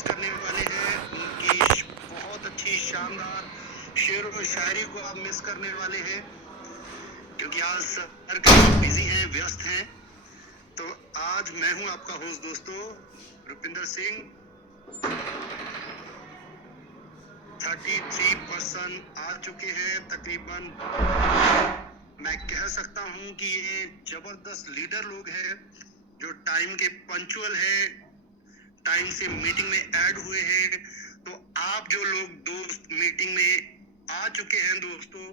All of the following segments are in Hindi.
मिस करने वाले हैं, उनकी बहुत अच्छी शानदार शेर व शायरी को आप मिस करने वाले हैं, क्योंकि आज सर काफी बिजी हैं, व्यस्त हैं। तो आज मैं हूं आपका होस्ट दोस्तों, रुपिंदर सिंह। 33% आ चुके हैं तकरीबन। मैं कह सकता हूं कि ये जबरदस्त लीडर लोग हैं जो टाइम के पंचुअल हैं, टाइम से मीटिंग में ऐड हुए हैं। तो आप जो लोग दोस्त मीटिंग में आ चुके हैं दोस्तों,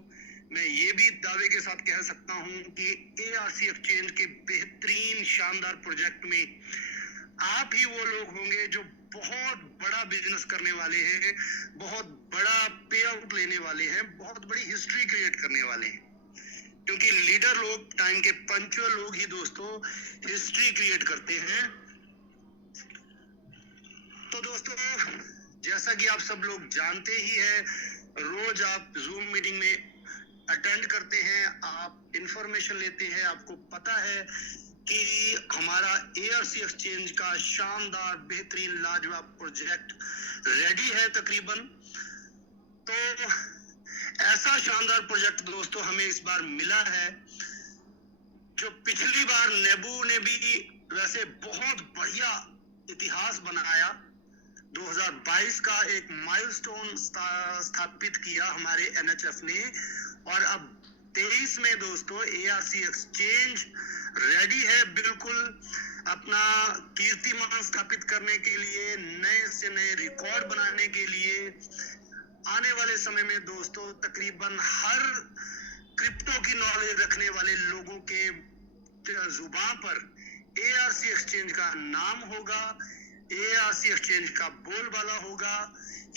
मैं ये भी दावे के साथ कह सकता हूं कि एआरसी एक्सचेंज के बेहतरीन शानदार प्रोजेक्ट में आप ही वो लोग होंगे जो बहुत बड़ा बिजनेस करने वाले हैं, बहुत बड़ा पे आउट लेने वाले हैं, बहुत बड़ी हिस्ट्री क्रिएट करने वाले हैं। क्योंकि लीडर लोग, टाइम के पंचुअल लोग ही दोस्तों हिस्ट्री क्रिएट करते हैं। तो दोस्तों, जैसा कि आप सब लोग जानते ही हैं, रोज आप जूम मीटिंग में अटेंड करते हैं, आप इंफॉर्मेशन लेते हैं, आपको पता है कि हमारा एआरसी एक्सचेंज का शानदार बेहतरीन लाजवाब प्रोजेक्ट रेडी है तकरीबन। तो ऐसा शानदार प्रोजेक्ट दोस्तों हमें इस बार मिला है, जो पिछली बार नेबू ने भी वैसे बहुत बढ़िया इतिहास बनाया। 2022 का एक माइलस्टोन स्थापित किया हमारे एनएचएफ ने, और अब 23 में दोस्तों एआरसी एक्सचेंज रेडी है बिल्कुल अपना कीर्तिमान स्थापित करने के लिए, नए से नए रिकॉर्ड बनाने के लिए। आने वाले समय में दोस्तों तकरीबन हर क्रिप्टो की नॉलेज रखने वाले लोगों के जुबान पर एआरसी एक्सचेंज का नाम होगा, एआरसी एक्सचेंज का बोलबाला होगा।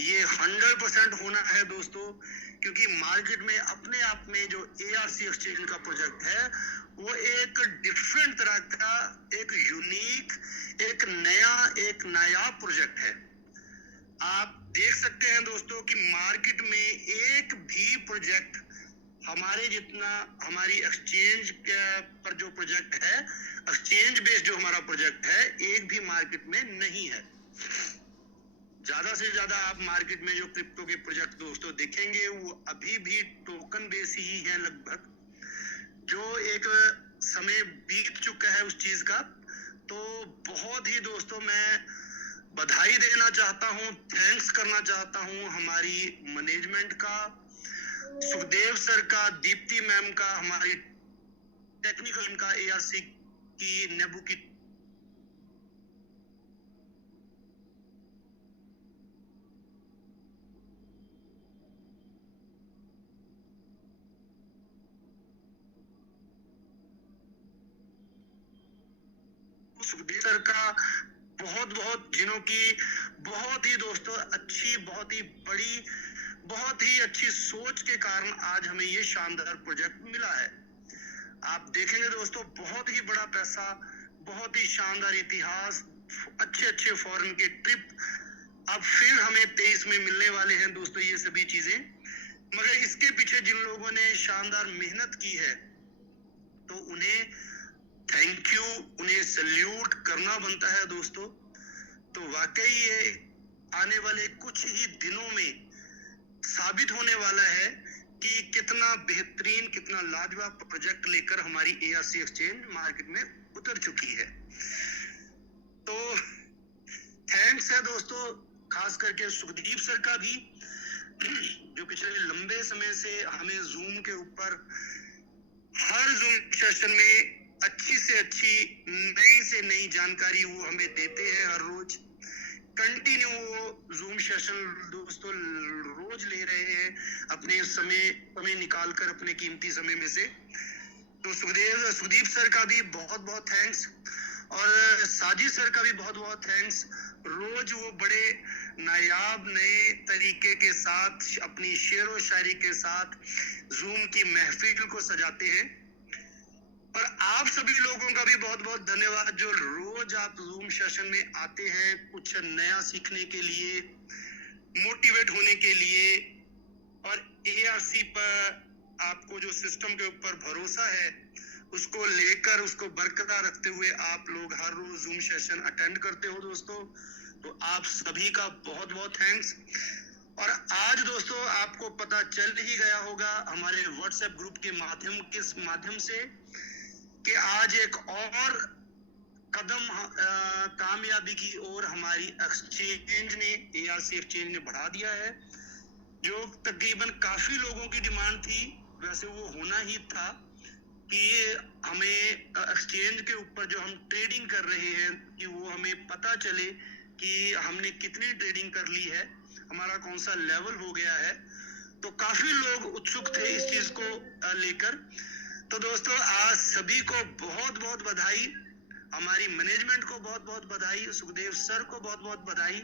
ये 100% होना है दोस्तों, क्योंकि मार्केट में अपने आप में जो एआरसी एक्सचेंज का प्रोजेक्ट है वो एक डिफरेंट तरह का, एक यूनिक, एक नया, एक नायाब प्रोजेक्ट है। आप देख सकते हैं दोस्तों कि मार्केट में एक भी प्रोजेक्ट हमारे जितना, हमारी एक्सचेंज पर जो प्रोजेक्ट है, एक्सचेंज बेस्ड जो हमारा प्रोजेक्ट है, एक भी मार्केट में नहीं है। ज्यादा से ज्यादा आप मार्केट में जो क्रिप्टो के प्रोजेक्ट दोस्तों देखेंगे वो अभी भी टोकन बेस ही है लगभग, जो एक समय बीत चुका है उस चीज का। तो बहुत ही दोस्तों मैं बधाई देना चाहता हूं, थैंक्स करना चाहता हूं हमारी मैनेजमेंट का, सुखदेव सर का, दीप्ति मैम का, हमारी टेक्निकल टीम का, एआरसी की, नेबू की सुखदेव सर का, बहुत बहुत जिनों की बहुत ही दोस्तों अच्छी, बहुत ही बड़ी, बहुत ही अच्छी सोच के कारण आज हमें ये शानदार प्रोजेक्ट मिला है। आप देखेंगे दोस्तों बहुत ही बड़ा पैसा, बहुत ही शानदार इतिहास, अच्छे अच्छे फॉरेन के ट्रिप अब फिर हमें 23 में मिलने वाले हैं दोस्तों, ये सभी चीजें। मगर इसके पीछे जिन लोगों ने शानदार मेहनत की है तो उन्हें थैंक यू, उन्हें सल्यूट करना बनता है दोस्तों। तो वाकई ये आने वाले कुछ ही दिनों में साबित होने वाला है कि कितना बेहतरीन, कितना लाजवाब प्रोजेक्ट लेकर हमारी एआरसी एक्सचेंज मार्केट में उतर चुकी है। तो थैंक्स है दोस्तों, खास करके सुखदीप सर का भी, जो पिछले लंबे समय से हमें जूम के ऊपर हर जूम सेशन में अच्छी से अच्छी, नई से नई जानकारी वो हमें देते हैं। हर रोज कंटिन्यू वो जूम सेशन दोस्तों रोज ले रहे हैं अपने समय निकालकर, अपने कीमती समय में से। तो सुखदीप सर का भी बहुत बहुत थैंक्स, और साजिद सर का भी बहुत बहुत थैंक्स। रोज वो बड़े नायाब नए तरीके के साथ अपनी शेर व शायरी के साथ जूम की महफिल को सजाते हैं। और आप सभी लोगों का भी बहुत बहुत धन्यवाद, जो रोज आप जूम सेशन में आते हैं कुछ नया सीखने के लिए, मोटिवेट होने के लिए, और एआरसी पर आपको जो सिस्टम के ऊपर भरोसा है उसको लेकर उसको बरकरार रखते हुए आप लोग हर रोज जूम सेशन अटेंड करते हो दोस्तों, तो आप सभी का बहुत बहुत थैंक्स। और आज दोस्तों आपको पता चल ही गया होगा हमारे व्हाट्सएप ग्रुप के माध्यम से कि आज एक और कदम कामयाबी की ओर हमारी एक्सचेंज ने, ARC एक्सचेंज ने बढ़ा दिया है। जो तकरीबन काफी लोगों की डिमांड थी, वैसे वो होना ही था कि हमें एक्सचेंज के ऊपर जो हम ट्रेडिंग कर रहे हैं कि वो हमें पता चले कि हमने कितनी ट्रेडिंग कर ली है, हमारा कौन सा लेवल हो गया है। तो काफी लोग उत्सुक थे इस चीज को लेकर। तो दोस्तों आज सभी को बहुत बहुत बधाई, हमारी मैनेजमेंट को बहुत बहुत बधाई, सुखदेव सर को बहुत बहुत बधाई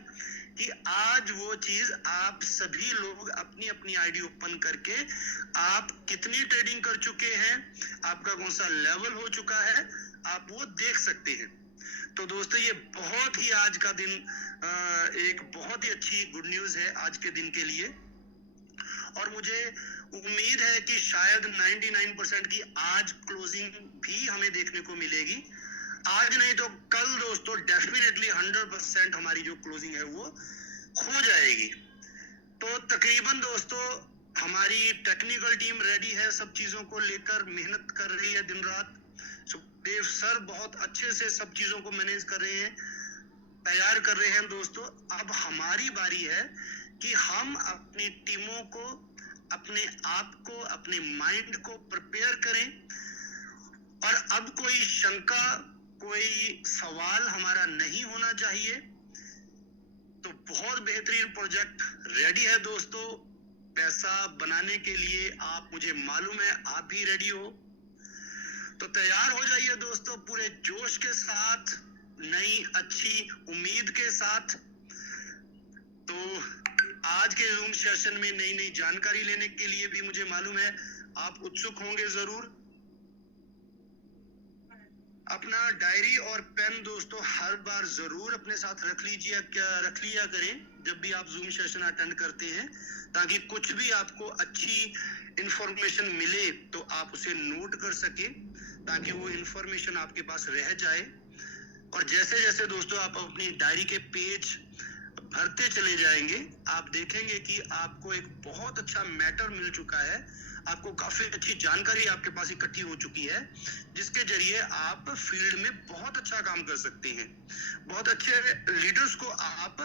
कि आज वो चीज आप सभी लोग अपनी अपनी आईडी ओपन करके आप कितनी ट्रेडिंग कर चुके हैं, आपका कौन सा लेवल हो चुका है, आप वो देख सकते हैं। तो दोस्तों ये बहुत ही आज का दिन एक बहुत ही अच्छी गुड न्यूज है आज के दिन के लिए। और मुझे उम्मीद है कि शायद 99% की आज क्लोजिंग भी हमें देखने को मिलेगी। आज नहीं तो कल दोस्तों डेफिनेटली 100% हमारी जो क्लोजिंग है वो हो जाएगी। तो तकरीबन दोस्तों हमारी टेक्निकल टीम रेडी है, सब चीजों को लेकर मेहनत कर रही है दिन रात। सुखदेव सर बहुत अच्छे से सब चीजों को मैनेज कर रहे हैं, तैयार कर रहे हैं दोस्तों। अब हमारी बारी है कि हम अपनी टीमों को, अपने आप को, अपने माइंड को प्रिपेयर करें। और अब कोई शंका, कोई सवाल हमारा नहीं होना चाहिए। तो बहुत बेहतरीन प्रोजेक्ट रेडी है दोस्तों। पैसा बनाने के लिए आप, मुझे मालूम है आप भी रेडी हो, तो तैयार हो जाइए दोस्तों पूरे जोश के साथ, नई अच्छी उम्मीद के साथ। तो आज के जूम सेशन में नई नई जानकारी लेने के लिए भी मुझे मालूम है आप उत्सुक होंगे जरूर। अपना डायरी और पेन दोस्तों हर बार जरूर अपने साथ रख लिया करें जब भी आप जूम सेशन अटेंड करते हैं, ताकि कुछ भी आपको अच्छी इंफॉर्मेशन मिले तो आप उसे नोट कर सके, ताकि वो इंफॉर्मेशन आपके पास रह जाए। और जैसे जैसे दोस्तों आप अपनी डायरी के पेज भरते चले जाएंगे, आप देखेंगे कि आपको एक बहुत अच्छा मैटर मिल चुका है, आपको काफी अच्छी जानकारी आपके पास इकट्ठी हो चुकी है, जिसके जरिए आप फील्ड में बहुत अच्छा काम कर सकते हैं। बहुत अच्छे लीडर्स को आप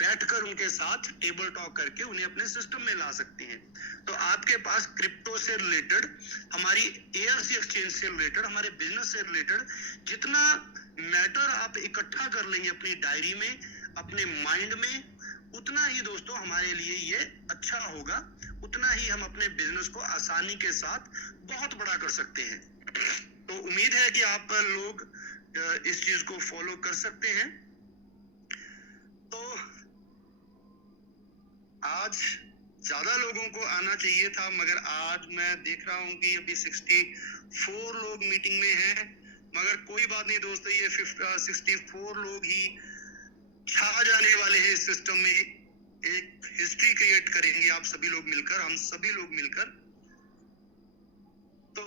बैठकर उनके साथ टेबल टॉक करके उन्हें अपने सिस्टम में ला सकते हैं। तो आपके पास क्रिप्टो से रिलेटेड, हमारी ARC एक्सचेंज से रिलेटेड, हमारे बिजनेस से रिलेटेड जितना मैटर आप इकट्ठा कर लेंगे अपनी डायरी में, अपने माइंड में, उतना ही दोस्तों हमारे लिए ये अच्छा होगा, उतना ही हम अपने बिजनेस को आसानी के साथ बहुत बड़ा कर सकते हैं। तो उम्मीद है कि आप लोग इस चीज को फॉलो कर सकते हैं। तो आज ज्यादा लोगों को आना चाहिए था, मगर आज मैं देख रहा हूं कि अभी 64 लोग मीटिंग में हैं। मगर कोई बात नहीं दोस्तों, ये 64 लोग ही छा जाने वाले हैं इस सिस्टम में। एक हिस्ट्री क्रिएट करेंगे आप सभी लोग मिलकर, हम सभी लोग मिलकर। तो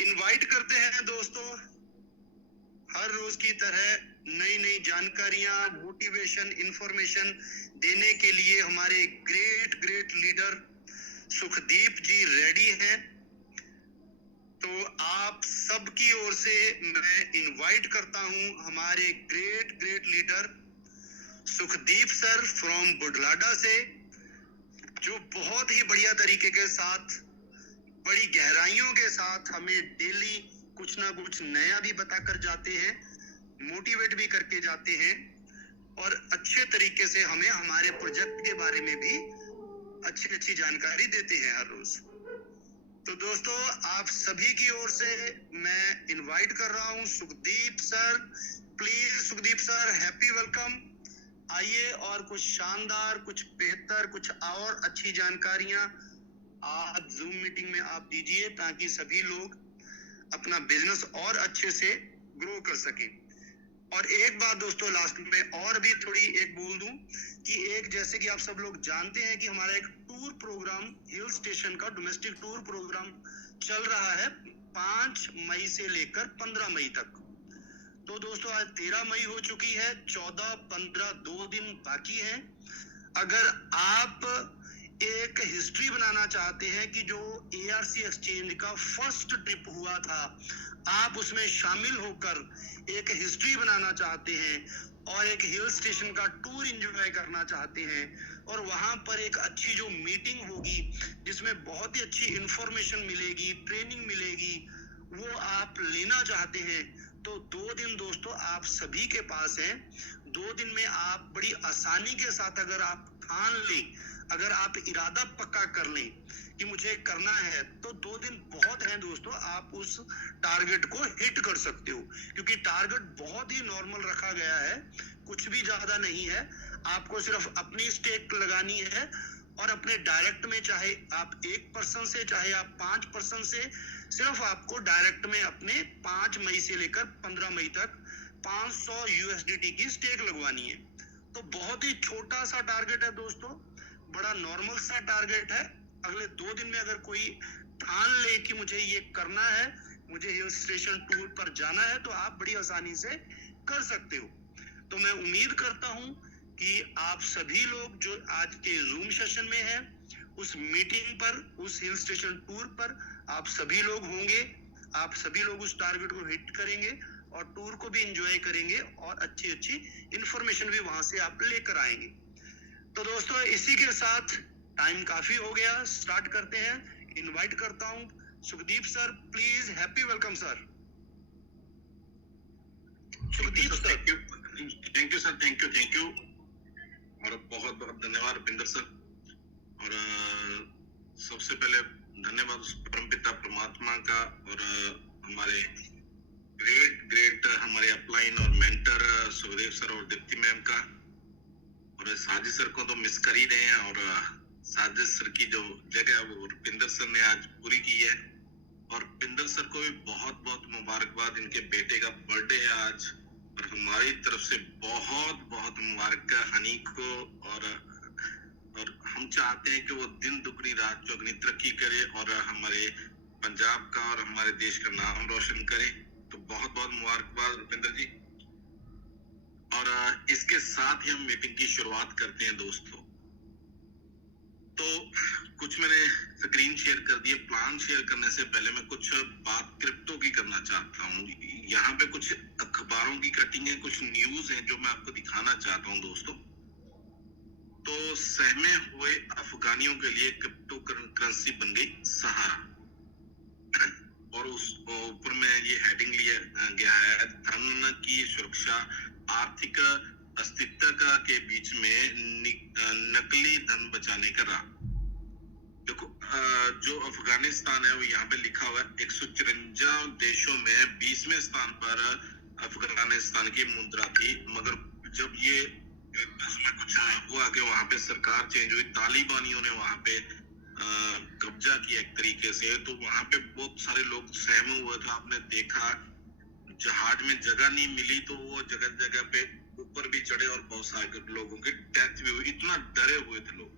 इनवाइट करते हैं दोस्तों हर रोज की तरह नई नई जानकारियां, मोटिवेशन, इंफॉर्मेशन देने के लिए हमारे ग्रेट लीडर सुखदीप जी रेडी हैं। तो आप सबकी ओर से मैं इनवाइट करता हूं हमारे great leader Sukhdeep sir from Budhlada से, जो बहुत ही बढ़िया तरीके के साथ, बड़ी गहराइयों के साथ हमें डेली कुछ ना कुछ नया भी बताकर जाते हैं, मोटिवेट भी करके जाते हैं, और अच्छे तरीके से हमें हमारे प्रोजेक्ट के बारे में भी अच्छी जानकारी देते हैं हर रोज। तो दोस्तों आप सभी की ओर से मैं इनवाइट कर रहा हूं Sukhdeep sir. Please Sukhdeep sir, happy welcome. आइए और कुछ शानदार, कुछ बेहतर, कुछ और अच्छी जानकारियां आज जूम मीटिंग में आप दीजिए, ताकि सभी लोग अपना बिजनेस और अच्छे से ग्रो कर सके। और एक बात दोस्तों लास्ट में और भी थोड़ी एक बोल दूं कि एक, जैसे कि आप सब लोग जानते हैं कि हमारा एक टूर प्रोग्राम, हिल स्टेशन का डोमेस्टिक टूर प्रोग्राम चल रहा है 5 मई से लेकर 15 मई तक। तो दोस्तों आज 13 मई हो चुकी है, 14, 15 2 दिन बाकी हैं। अगर आप एक हिस्ट्री बनाना चाहते हैं कि जो ARC एक्सचेंज का फर्स्ट ट्रिप हुआ था, आप उसमें शामिल होकर एक हिस्ट्री बनाना चाहते हैं और एक हिल स्टेशन का टूर एंजॉय करना चाहते हैं और वहां पर एक अच्छी जो मीटिंग होगी जिसमें बहुत ही अच्छी इंफॉर्मेशन मिलेगी, ट्रेनिंग मिलेगी, वो आप लेना चाहते हैं, तो 2 दिन दोस्तों आप सभी के पास हैं। 2 दिन में आप बड़ी आसानी के साथ अगर आप ठान लें, अगर आप इरादा पक्का कर लें कि मुझे करना है, तो 2 दिन बहुत हैं दोस्तों, आप उस टारगेट को हिट कर सकते हो। क्योंकि टारगेट बहुत ही नॉर्मल रखा गया है, कुछ भी ज्यादा नहीं है। आपको सिर्फ अपनी स्टेक लगानी है और अपने डायरेक्ट में, चाहे आप 1% से चाहे आप 5% से, सिर्फ आपको डायरेक्ट में अपने 5 मई से लेकर 15 मई तक 500 USDT की स्टेक लगवानी है। तो बहुत ही छोटा सा टारगेट है दोस्तों, बड़ा नॉर्मल सा टारगेट है। अगले 2 दिन में अगर कोई ठान ले कि मुझे ये करना है, मुझे हिल स्टेशन टूर पर जाना है, तो आप बड़ी आसानी से कर सकते हो। तो मैं उम्मीद करता हूं कि आप सभी लोग जो आज के जूम सेशन में हैं, उस मीटिंग पर, उस हिल स्टेशन टूर पर आप सभी लोग होंगे, आप सभी लोग उस टारगेट को हिट करेंगे और टूर को भी एंजॉय करेंगे और अच्छी अच्छी इंफॉर्मेशन भी वहां से आप लेकर आएंगे। तो दोस्तों इसी के साथ टाइम काफी हो गया, स्टार्ट करते हैं। इनवाइट करता हूं Sukhdeep sir, please. Happy welcome sir. Sukhdeep sir. Thank you sir, thank you और बहुत बहुत धन्यवाद रुपिंदर सर। और सबसे पहले धन्यवाद उस परमपिता परमात्मा का और हमारे ग्रेट हमारे अपलाइन और मेंटर सुखदेव सर और दीप्ति मैम का। और साजिद सर को तो मिस कर ही रहे हैं और साजिद सर की जो जगह वो रुपिंदर सर ने आज पूरी की है। और रुपिंदर सर को भी बहुत बहुत मुबारकबाद, इनके बेटे का बर्थडे है आज और हमारी तरफ से बहुत बहुत मुबारक हनी को। और हम चाहते हैं कि वो दिन दुगनी रात चौगनी तरक्की करे और हमारे पंजाब का और हमारे देश का नाम रोशन करे। तो बहुत बहुत मुबारकबाद रुपिंदर जी। और इसके साथ ही हम मीटिंग की शुरुआत करते हैं दोस्तों। तो कुछ मैंने स्क्रीन शेयर कर दिए। प्लान शेयर करने से पहले मैं कुछ बात क्रिप्टो की करना चाहता हूँ। यहाँ पे कुछ अखबारों की कटिंग है, कुछ न्यूज है जो मैं आपको दिखाना चाहता हूँ दोस्तों। तो सहमे हुए अफगानियों के लिए क्रिप्टो करेंसी बन गई सहारा। और उस ऊपर में ये हेडिंग लिया गया है, धन की सुरक्षा आर्थिक अस्तित्व के बीच में नकली धन बचाने का राह। देखो जो अफगानिस्तान है वो यहाँ पे लिखा हुआ है 154 देशों में 20वें स्थान पर अफगानिस्तान की मुद्रा थी। मगर जब ये इसमें कुछ हुआ कि वहां पे सरकार चेंज हुई, तालिबानियों ने वहां पे कब्जा किया एक तरीके से, तो वहां पे बहुत सारे लोग सहमे हुए थे। आपने देखा जहाज में जगह नहीं मिली तो वो जगह जगह पे ऊपर भी चढ़े और बहुत सारे लोगों की डेथ भी हुई। इतना डरे हुए थे लोग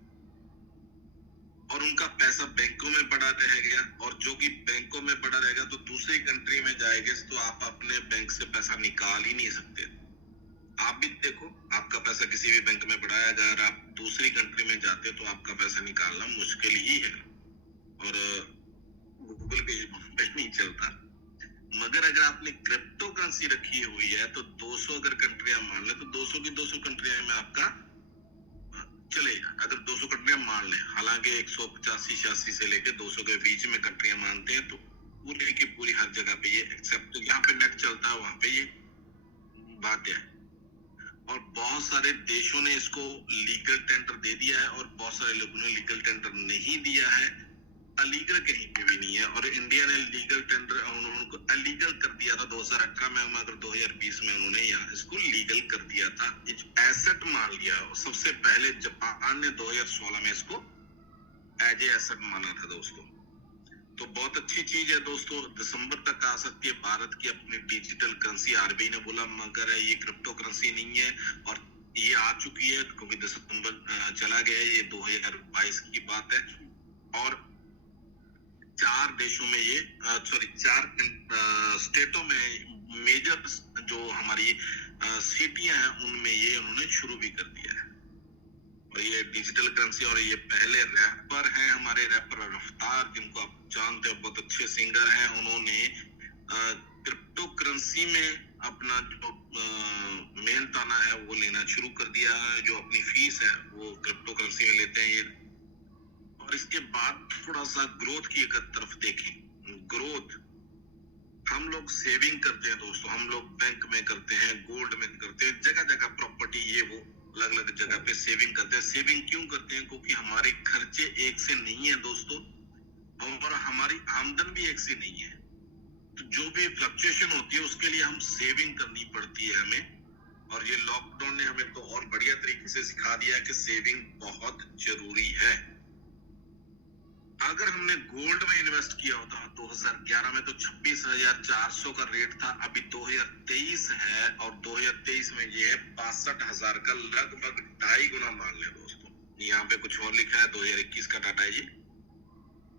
और उनका पैसा बैंकों में पड़ा रह गया। और जो कि बैंकों में पड़ा रहेगा तो दूसरी कंट्री में जाएगा तो आप अपने बैंक से पैसा निकाल ही नहीं सकते। आप भी देखो, आपका पैसा किसी भी बैंक में पड़ा है, अगर आप दूसरी कंट्री में जाते तो आपका पैसा निकालना मुश्किल ही है और गूगल पे नहीं चलता। मगर अगर आपने क्रिप्टो करेंसी रखी हुई है तो 200 अगर कंट्रियां मान ले तो 200 की 200 कंट्रियां में आपका चलेगा। अगर 200 कंट्रियां मान लें, हालांकि 185-86 से लेकर 200 के बीच में कंट्रियां मानते हैं, तो पूरी की पूरी हर जगह पे ये एक्सेप्ट, जहाँ पे नेट चलता है वहां पे ये बात है। और बहुत सारे देशों ने इसको लीगल टेंडर दे दिया है और बहुत सारे लोगों ने लीगल टेंडर नहीं दिया है। अलीगल कहीं पे भी नहीं है और इंडिया ने लीगल टेंडर उनको अलीगल कर दिया था 2018 में, मगर 2020 में उन्होंने यहाँ इसको लीगल कर दिया था, एसेट मान लिया। सबसे पहले जापान ने 2016 में इसको एज ए एसेट माना था दोस्तों। तो बहुत अच्छी चीज है दोस्तों, दिसंबर तक आ सकती है भारत की अपनी डिजिटल करेंसी। आरबीआई ने बोला मगर ये क्रिप्टो करेंसी नहीं है और ये आ चुकी है क्योंकि दिसंबर चला गया है, ये 2022 की बात है। और 4 देशों में ये सॉरी 4 स्टेटों में मेजर जो हमारी सिटियां हैं उनमें ये उन्होंने शुरू भी कर दिया है। और ये डिजिटल करेंसी, और ये पहले रैपर हैं हमारे, रैपर रफ्तार, जिनको आप जानते हो, बहुत अच्छे सिंगर हैं। उन्होंने क्रिप्टो करेंसी में अपना जो मेन ताना है वो लेना शुरू कर दिया है। जो अपनी फीस है वो क्रिप्टो करेंसी में लेते हैं ये। और इसके बाद थोड़ा सा ग्रोथ की एक तरफ देखें। ग्रोथ हम लोग सेविंग करते हैं दोस्तों, हम लोग बैंक में करते हैं, गोल्ड में करते हैं, जगह जगह प्रॉपर्टी ये वो अलग अलग जगह पे सेविंग करते हैं। सेविंग क्यों करते हैं? क्योंकि हमारे खर्चे एक से नहीं है दोस्तों, और हमारी आमदन भी एक से नहीं है। तो जो भी फ्लक्चुएशन होती है उसके लिए हम सेविंग करनी पड़ती है हमें। और ये लॉकडाउन ने हमें तो और बढ़िया तरीके से सिखा दिया कि सेविंग बहुत जरूरी है। अगर हमने गोल्ड में इन्वेस्ट किया होता 2011 में तो 26,400 का रेट था। अभी 2023 है और 2023 में ये है 62,000 का, लगभग 2.5 गुना मान लें दोस्तों। यहाँ पे कुछ और लिखा है 2021 का डाटा है जी,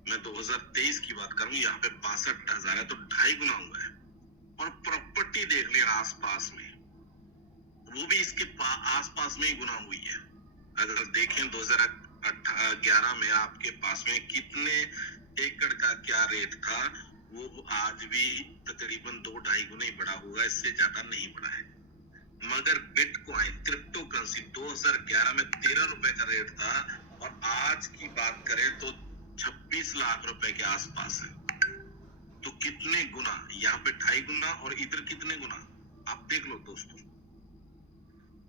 मैं 2023 की बात करूं, यहाँ पे 62,000 है तो 2.5 गुना हुआ है। और प्रॉपर्टी देख लें आसपास में, वो भी इसके आसपास में ही गुना हुई है। अगर देखें 2011 में आपके पास में कितने एकड़ का क्या रेट था, वो आज भी तकरीबन 2-2.5 गुना ही बढ़ा होगा, इससे ज्यादा नहीं बढ़ा है। मगर बिटकॉइन क्रिप्टो करेंसी 2011 में 13 रुपए का रेट था, और आज की बात करें तो 26 लाख रुपए के आसपास है। तो कितने गुना, यहाँ पे 2.5 गुना और इधर कितने गुना, आप देख लो दोस्तों।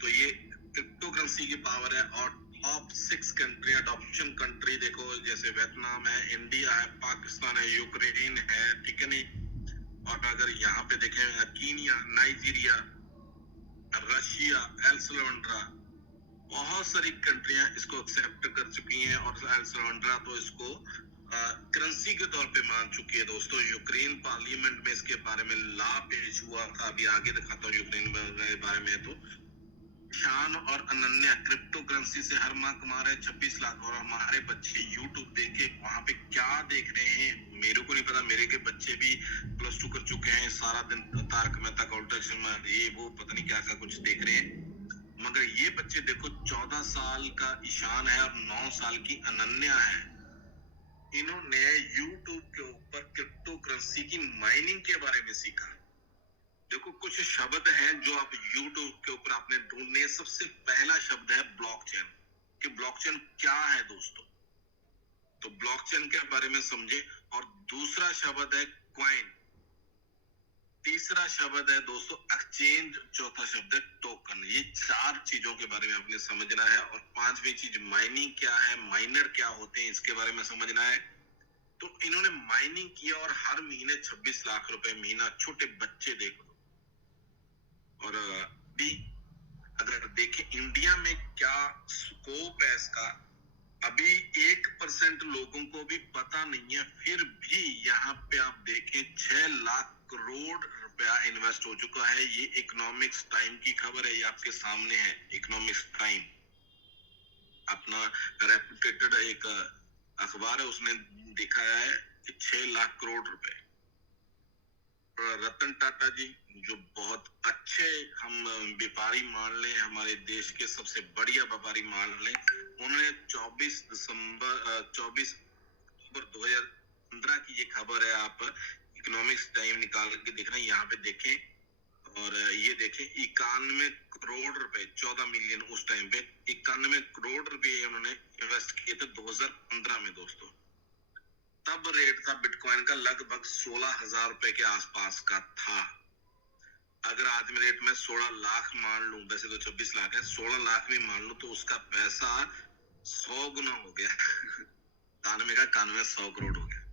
तो ये क्रिप्टो करेंसी की पावर है। और टॉप 6 कंट्री अडॉप्शन कंट्री देखो, जैसे वियतनाम है, इंडिया है, पाकिस्तान है, यूक्रेन है, ठीक है नहीं। और अगर यहाँ पे देखें Kenya, Nigeria, Russia, El Salvador, बहुत सारी कंट्रियां इसको एक्सेप्ट कर चुकी हैं। और एल सल्वाडोर तो इसको करेंसी के तौर पे मान चुकी है दोस्तों। यूक्रेन पार्लियामेंट में इसके बारे में लॉ पेश हुआ था, अभी आगे दिखाता हूँ यूक्रेन के बारे में। तो शान और अनन्या क्रिप्टो करेंसी से हर माह कमा रहे हैं 26 लाख। और हमारे बच्चे यूट्यूब देख के वहां पे क्या देख रहे हैं मेरे को नहीं पता। मेरे के बच्चे भी +2 कर चुके हैं, सारा दिन तारक मेहता का उल्टा चश्मा, ये वो पता नहीं क्या क्या कुछ देख रहे हैं। मगर ये बच्चे देखो, 14 साल का ईशान है और 9 साल की अनन्या है। इन्होंने यूट्यूब के ऊपर क्रिप्टो करेंसी की माइनिंग के बारे में सीखा। देखो कुछ शब्द हैं जो आप YouTube के ऊपर आपने ढूंढने। सबसे पहला शब्द है ब्लॉकचेन, कि ब्लॉकचेन क्या है दोस्तों, तो ब्लॉकचेन के बारे में समझे। और दूसरा शब्द है क्वाइन, तीसरा शब्द है दोस्तों एक्सचेंज, चौथा शब्द है टोकन। ये 4 चीजों के बारे में आपने समझना है। और 5वीं चीज माइनिंग क्या है, माइनर क्या होते हैं, इसके बारे में समझना है। तो इन्होंने माइनिंग किया और हर महीने 26 लाख रुपए महीना, छोटे बच्चे देखो। और भी अगर देखें इंडिया में क्या स्कोप है इसका, अभी 1% लोगों को भी पता नहीं है। फिर भी यहाँ पे आप देखें 6 लाख करोड़ रुपया इन्वेस्ट हो चुका है। ये इकोनॉमिक्स टाइम की खबर है, ये आपके सामने है। इकोनॉमिक्स टाइम अपना रेप्यूटेड एक अखबार है, उसने दिखाया है कि 6 लाख करोड़ रुपए। रतन टाटा जी जो बहुत अच्छे हम व्यापारी मान लें, हमारे देश के सबसे बढ़िया व्यापारी मान लें, उन्होंने 24 अक्टूबर 2015 की ये खबर है, आप इकोनॉमिक्स टाइम निकाल के देखना, यहाँ पे देखें। और ये देखें 91 करोड़ रुपए, 14 मिलियन उस टाइम पे 91 करोड़ रुपए उन्होंने इन्वेस्ट किए थे 2015 में दोस्तों। तब रेट था बिटकॉइन का लगभग 16,000 रुपए के आसपास का था। अगर आज में रेट में 16 लाख मान लूं, वैसे तो 26 लाख है, 16 लाख भी मान लूं तो उसका पैसा 100 गुना हो गया। 91 का 91 100 करोड़ हो गया।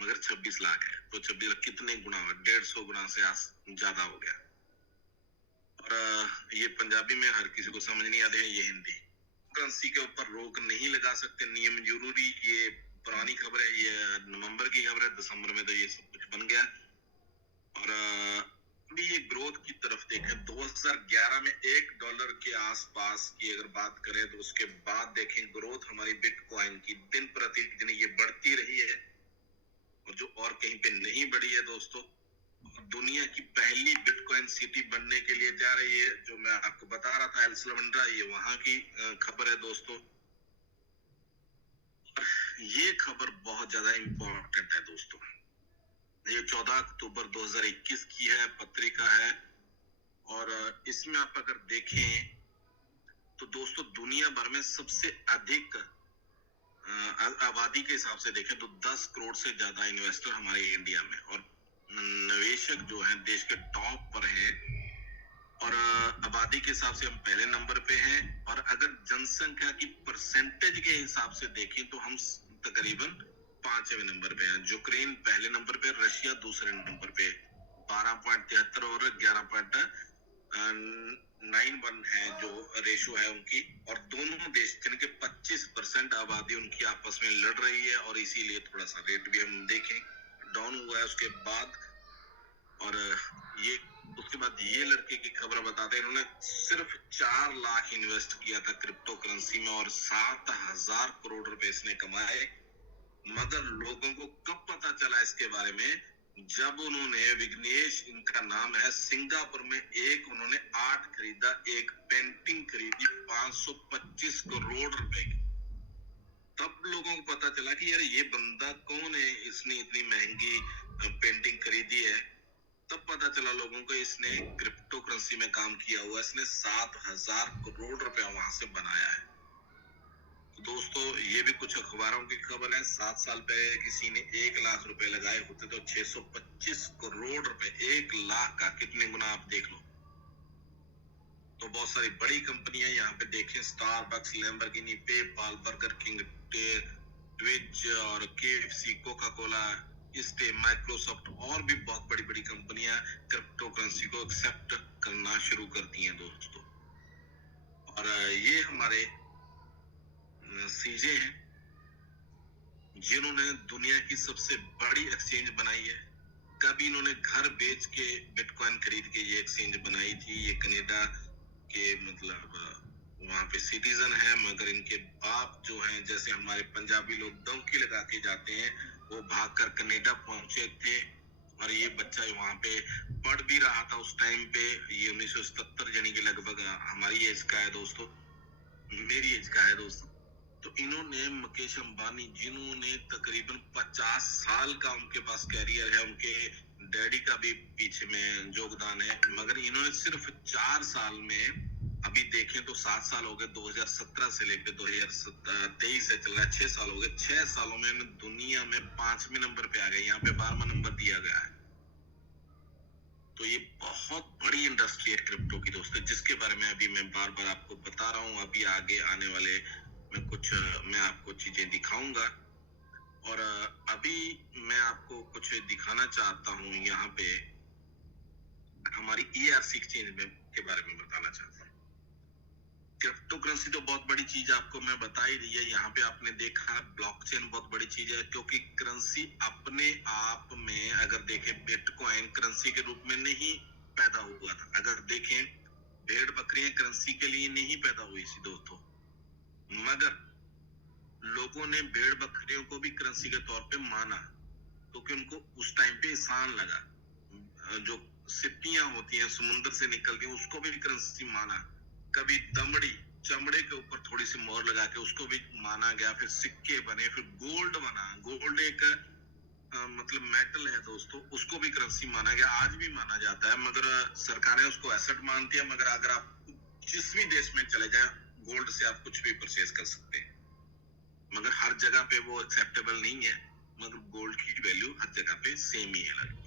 मगर 26 लाख है तो 26 लाख कितने गुना हुआ, 150 गुना से ज्यादा हो गया। और ये पंजाबी में हर किसी को समझ नहीं आते हैं, ये हिंदी। करेंसी के ऊपर रोक नहीं लगा सकते, नियम जरूरी। ये पुरानी खबर है, ये नवंबर की खबर है, दिसंबर में तो ये सब कुछ बन गया। और अभी ये ग्रोथ की तरफ देखें, 2011 में $1 के आसपास की अगर बात करें तो उसके बाद देखें ग्रोथ हमारी बिटकॉइन की दिन प्रतिदिन ये बढ़ती रही है। और जो और कहीं पे नहीं बढ़ी है दोस्तों। दुनिया की पहली बिटकॉइन सिटी बनने के लिए जा रही है, जो मैं आपको बता रहा था, एल सल्वाडोर, ये वहां की खबर है दोस्तों। ये खबर बहुत ज्यादा इंपॉर्टेंट है दोस्तों। ये 14 अक्टूबर 2021 की है, पत्रिका है। और इसमें आप अगर देखें तो दोस्तों दुनिया भर में सबसे अधिक आबादी के हिसाब से देखें तो 10 करोड़ से ज्यादा इन्वेस्टर हमारे इंडिया में, और निवेशक जो हैं देश के टॉप पर हैं। और आबादी के हिसाब से हम पहले नंबर पे हैं, और अगर जनसंख्या की परसेंटेज के हिसाब से देखें तो हम तकरीबन 5वें नंबर पे हैं। यूक्रेन पहले नंबर पे, रशिया दूसरे नंबर पे 12.73 और 11.91 है जो रेशो है उनकी। और दोनों देश जिनके 25% आबादी उनकी आपस में लड़ रही है, और इसीलिए थोड़ा सा रेट भी हम देखें डाउन हुआ है उसके बाद। और ये उसके बाद ये लड़के की खबर बताते हैं, इन्होंने सिर्फ 4 लाख इन्वेस्ट किया था क्रिप्टो करेंसी में, और 7,000 करोड़ रुपए इसने कमाए। मगर लोगों को कब पता चला इसके बारे में, जब उन्होंने, विघ्नेश इनका नाम है, सिंगापुर में एक उन्होंने आर्ट खरीदा, एक पेंटिंग खरीदी 525 करोड़ रुपए की। तब लोगों को पता चला कि यार ये बंदा कौन है, इसने इतनी महंगी पेंटिंग खरीदी है। तब पता चला लोगों को इसने क्रिप्टो करेंसी में काम किया हुआ, इसने 7,000 करोड़ रुपया वहां से बनाया है। तो दोस्तों ये भी कुछ अखबारों की खबर है। 7 साल पहले किसी ने 1 लाख रुपए लगाए होते तो 625 करोड़ रुपए, 1 लाख का कितने गुना आप देख लो। तो बहुत सारी बड़ी कंपनियां यहाँ पे देखें, Starbucks, Lamborghini, PayPal, burger king, Twitch और केएफसी, कोका कोला, इसके माइक्रोसॉफ्ट और भी बहुत बड़ी बड़ी कंपनियां क्रिप्टो करेंसी को एक्सेप्ट करना शुरू करती हैं दोस्तों। और ये हमारे सीजे हैं जिन्होंने दुनिया की सबसे बड़ी एक्सचेंज बनाई है। कभी इन्होंने घर बेच के बिटकॉइन खरीद के ये एक्सचेंज बनाई थी। ये कनाडा के मतलब वहां पे सिटीजन है, मगर इनके बाप जो हैं, जैसे हमारे पंजाबी लोग डंकी लगा के जाते हैं, वो भागकर कनाडा पहुंचे थे। और ये बच्चा वहां पे पढ़ भी रहा था उस टाइम पे। ये 1977 यानी कि लगभग हमारी एज का है दोस्तों, मेरी एज का है दोस्तों। तो इन्होंने, मुकेश अंबानी, जिन्होंने तकरीबन 50 साल का उनके पास कैरियर है, उनके डैडी का भी पीछे में योगदान है, मगर इन्होंने सिर्फ 4 साल में, अभी देखें तो 7 साल हो गए, 2017 से लेकर 2023 से चल रहा है, 6 साल हो गए। 6 सालों में दुनिया में 5वें नंबर पे आ गए, यहाँ पे 12वां नंबर दिया गया है। तो ये बहुत बड़ी इंडस्ट्री है क्रिप्टो की दोस्तों, जिसके बारे में अभी मैं बार बार आपको बता रहा हूँ। अभी आगे आने वाले मैं आपको चीजें दिखाऊंगा। और अभी मैं आपको कुछ दिखाना चाहता हूँ, यहाँ पे हमारी ERC एक्सचेंज के बारे में बताना चाहता हूँ। क्रिप्टो करेंसी तो बहुत बड़ी चीज आपको मैं बता ही दी है। यहाँ पे आपने देखा ब्लॉकचेन बहुत बड़ी चीज है, क्योंकि करेंसी अपने आप में अगर देखें, बिटकॉइन करेंसी के रूप में नहीं पैदा हुआ था। अगर देखें, भेड़ बकरियां करेंसी के लिए नहीं पैदा हुई थी दोस्तों, मगर लोगों ने भेड़ बकरियों को भी करेंसी के तौर पे माना, क्योंकि उनको उस टाइम पे आसान लगा। जो सिप्पियां होती हैं समुद्र से निकलती हैं, उसको भी करेंसी माना। कभी दमड़ी, चमड़े के ऊपर थोड़ी सी मोहर लगा के उसको भी माना गया। फिर सिक्के बने, फिर गोल्ड बना। गोल्ड एक मतलब मेटल है दोस्तों, उसको भी करेंसी माना गया, आज भी माना जाता है। मगर सरकारें उसको एसेट मानती है। मगर अगर आप जिस भी देश में चले जाएं, गोल्ड से आप कुछ भी परचेज कर सकते हैं, मगर हर जगह पे वो एक्सेप्टेबल नहीं है। मगर गोल्ड की वैल्यू हर जगह पे सेम ही है लगभग।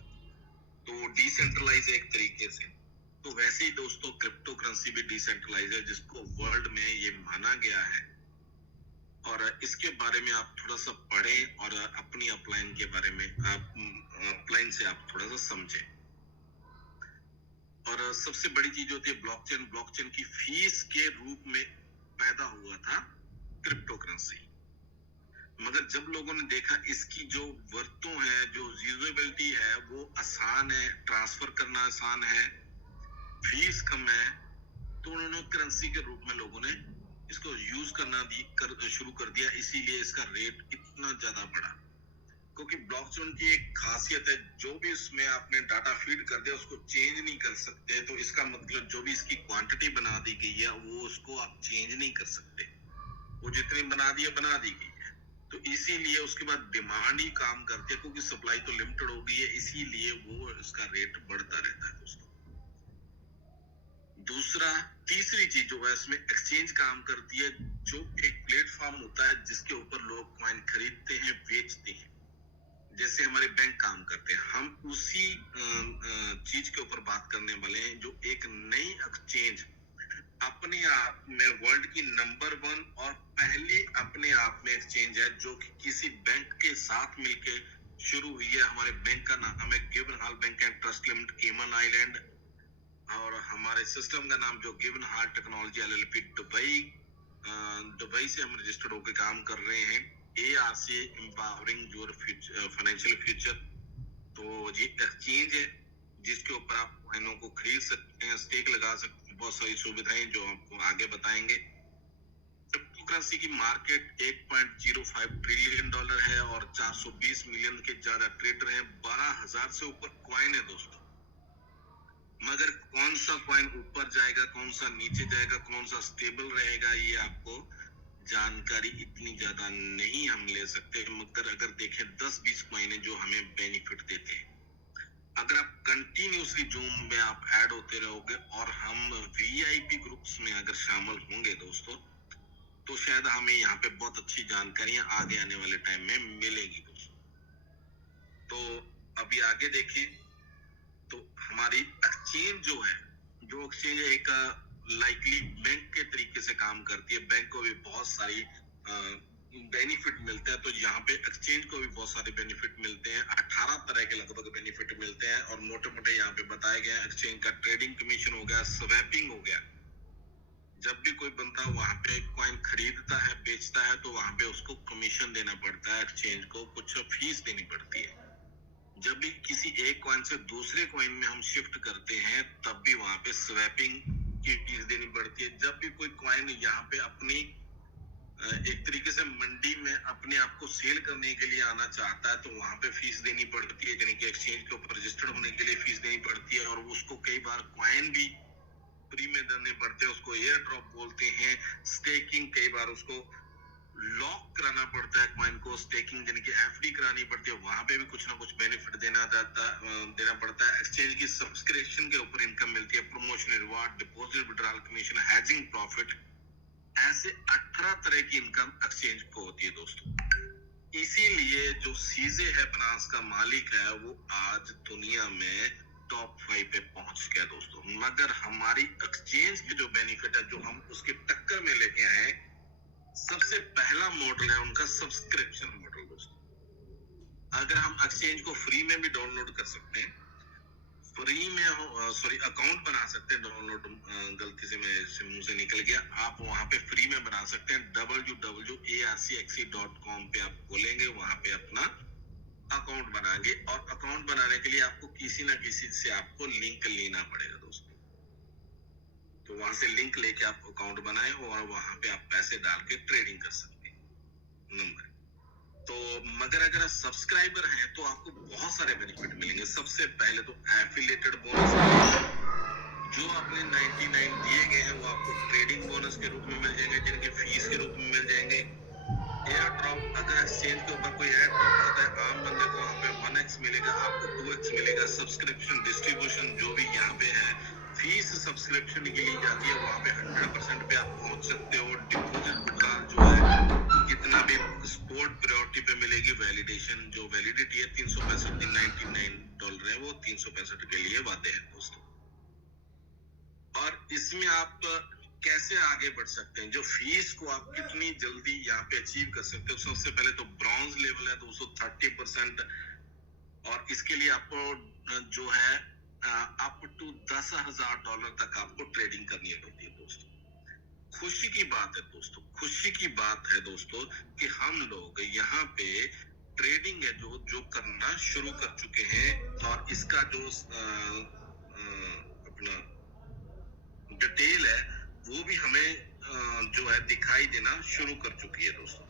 तो डिसेंट्रलाइज एक तरीके से। तो वैसे ही दोस्तों क्रिप्टो करेंसी भी डिसेंट्रलाइज है, जिसको वर्ल्ड में ये माना गया है। और इसके बारे में आप थोड़ा सा पढ़ें, और अपनी अपलाइन के बारे में अपलाइन से आप थोड़ा सा समझें। और सबसे बड़ी चीज होती है ब्लॉकचेन। ब्लॉकचेन की फीस के रूप में पैदा हुआ था क्रिप्टो करेंसी। मगर जब लोगों ने देखा इसकी जो वर्तों है, जो यूजेबिलिटी है, वो आसान है, ट्रांसफर करना आसान है, फीस कम है, तो उन्होंने करेंसी के रूप में लोगों ने इसको यूज करना शुरू कर दिया। इसीलिए इसका रेट इतना ज्यादा बढ़ा। क्योंकि ब्लॉकचेन की एक खासियत है, जो भी उसमें आपने डाटा फीड कर दिया उसको चेंज नहीं कर सकते। तो इसका मतलब जो भी इसकी क्वांटिटी बना दी गई है वो उसको आप चेंज नहीं कर सकते, वो जितनी बना दी है बना दी गई है। तो इसीलिए उसके बाद डिमांड ही काम करती है, क्योंकि सप्लाई तो लिमिटेड हो गई है, इसीलिए वो इसका रेट बढ़ता रहता है दोस्तों। दूसरा, तीसरी चीज जो है इसमें एक्सचेंज काम करती है, जो एक प्लेटफॉर्म होता है जिसके ऊपर लोग कॉइन खरीदते हैं, बेचते हैं, जैसे हमारे बैंक काम करते हैं। हम उसी चीज के ऊपर बात करने वाले हैं, जो एक नई एक्सचेंज अपने आप में वर्ल्ड की नंबर 1 और पहली अपने आप में एक्सचेंज है, जो कि किसी बैंक के साथ मिलके शुरू हुई है। हमारे बैंक का नाम है given hall bank and trust limited, केमन आइलैंड, और हमारे सिस्टम का नाम जो given hall technology LLP Dubai, Dubai से हम रजिस्टर्ड होकर काम कर रहे हैं। ARC empowering your financial future. तो ये एक्सचेंज है जिसके ऊपर आप कॉइनों को खरीद सकते हैं, स्टेक लगा सकते हैं, बहुत सारी सुविधाएं जो आपको आगे बताएंगे। क्रिप्टो करेंसी की मार्केट 1.05 ट्रिलियन डॉलर है और 420 मिलियन के ज्यादा ट्रेडर हैं। 12,000 से ऊपर कॉइन है दोस्तों। मगर कौन सा कॉइन ऊपर जाएगा, कौन सा नीचे जाएगा, कौन सा स्टेबल रहेगा, ये आपको जानकारी इतनी ज्यादा नहीं हम ले सकते। मगर अगर देखें 10-20 कॉइन है जो हमें बेनिफिट देते हैं। अगर आप कंटिन्यूसली जूम में आप ऐड होते रहोगे और हम VIP ग्रुप्स में अगर शामिल होंगे दोस्तों, तो शायद हमें यहाँ पे बहुत अच्छी जानकारियां आगे आने वाले टाइम में मिलेगी दोस्तों। तो अभी आगे देखें तो हमारी एक्सचेंज जो है, जो एक्सचेंज एक लाइकली बैंक के तरीके से काम करती है। बैंक को भी बहुत सारी बेनिफिट मिलते हैं, तो यहाँ पे एक्सचेंज को भी बहुत सारे बेनिफिट मिलते हैं। 18 तरह के लगभग बेनिफिट मिलते हैं और मोटे मोटे यहाँ पे बताए गए। एक्सचेंज का ट्रेडिंग कमीशन हो गया, स्वैपिंग हो गया। जब भी कोई बंदा वहां पे कॉइन खरीदता है, बेचता है, तो वहां पे उसको कमीशन देना पड़ता है, एक्सचेंज को कुछ फीस देनी पड़ती है। जब भी किसी एक कॉइन से दूसरे कॉइन में हम शिफ्ट करते हैं, तब भी वहां पे स्वैपिंग की फीस देनी पड़ती है। जब भी कोई कॉइन यहाँ पे अपनी एक तरीके से मंडी में अपने आप को सेल करने के लिए आना चाहता है, तो वहां पे फीस देनी पड़ती है, यानी कि एक्सचेंज के ऊपर रजिस्टर्ड होने के लिए फीस देनी पड़ती है। और उसको कई बार कॉइन भी फ्री में देने पड़ते हैं, उसको एयर ड्रॉप बोलते हैं। स्टेकिंग, कई बार उसको लॉक कराना पड़ता है कॉइन को, स्टेकिंग यानी कि FD करानी पड़ती है, वहां पे भी कुछ ना कुछ बेनिफिट देना पड़ता है। एक्सचेंज की सब्सक्रिप्शन के ऊपर इनकम मिलती है, promotion, reward, deposit, withdrawal commission, hedging profit, ऐसे 18 तरह की इनकम एक्सचेंज को होती है दोस्तों। इसीलिए जो सीजे है बनास का मालिक है, वो आज दुनिया में टॉप 5 पे पहुंच गया दोस्तों। मगर हमारी एक्सचेंज के जो बेनिफिट है, जो हम उसके टक्कर में लेके आए, सबसे पहला मॉडल है उनका सब्सक्रिप्शन मॉडल दोस्तों। अगर हम एक्सचेंज को फ्री में भी डाउनलोड कर सकते हैं, फ्री में अकाउंट बना सकते हैं, डाउनलोड गलती से मेरे मुंह से निकल गया, आप वहां पे फ्री में बना सकते हैं। www.arcxe.com पे आप खोलेंगे, वहां पे अपना अकाउंट बनाएंगे, और अकाउंट बनाने के लिए आपको किसी ना किसी से आपको लिंक लेना पड़ेगा दोस्तों। तो वहां से लिंक लेके आप अकाउंट बनाए और वहां पे आप पैसे डाल के ट्रेडिंग कर सकते हैं। नंबर तो मगर अगर आप सब्सक्राइबर हैं तो आपको बहुत सारे बेनिफिट मिलेंगे। सबसे पहले तो एफिलिएटेड बोनस मिलेगा, जो आपने 99 दिए गए हैं वो आपको ट्रेडिंग बोनस के रूप में मिल जाएंगे, जिनके फीस के रूप में मिल जाएंगे। एयर ड्रॉप, अगर एक्सचेंज के ऊपर कोई एयर ड्रॉप आता है, आम बंदे को वहां पे 1x मिलेगा, आपको 2x मिलेगा। सब्सक्रिप्शन डिस्ट्रीब्यूशन जो भी यहाँ पे है, फीस सब्सक्रिप्शन की ली जाती है, वहां पे 100% पे आप पहुंच सकते हो। डिपॉजिट विड्रॉल जो है कितना भी स्पोर्ट प्रायोरिटी पे मिलेगी। वैलिडेशन जो वैलिडिटी है 365 दिन, $99 है, वो 365 के लिए वादे हैं दोस्तों। और इसमें आप कैसे आगे बढ़ सकते हैं, जो फीस को आप कितनी जल्दी यहाँ पे अचीव कर सकते हो। सबसे पहले तो ब्रॉन्ज लेवल है दोस्तों 30%, और इसके लिए आपको जो है अप टू $10,000 तक आपको ट्रेडिंग करनी होती है दोस्तों। खुशी की बात है दोस्तों, खुशी की बात है दोस्तों कि हम लोग यहाँ पे ट्रेडिंग है जो करना शुरू कर चुके हैं, और इसका जो अपना डिटेल है वो भी हमें जो है दिखाई देना शुरू कर चुकी है दोस्तों।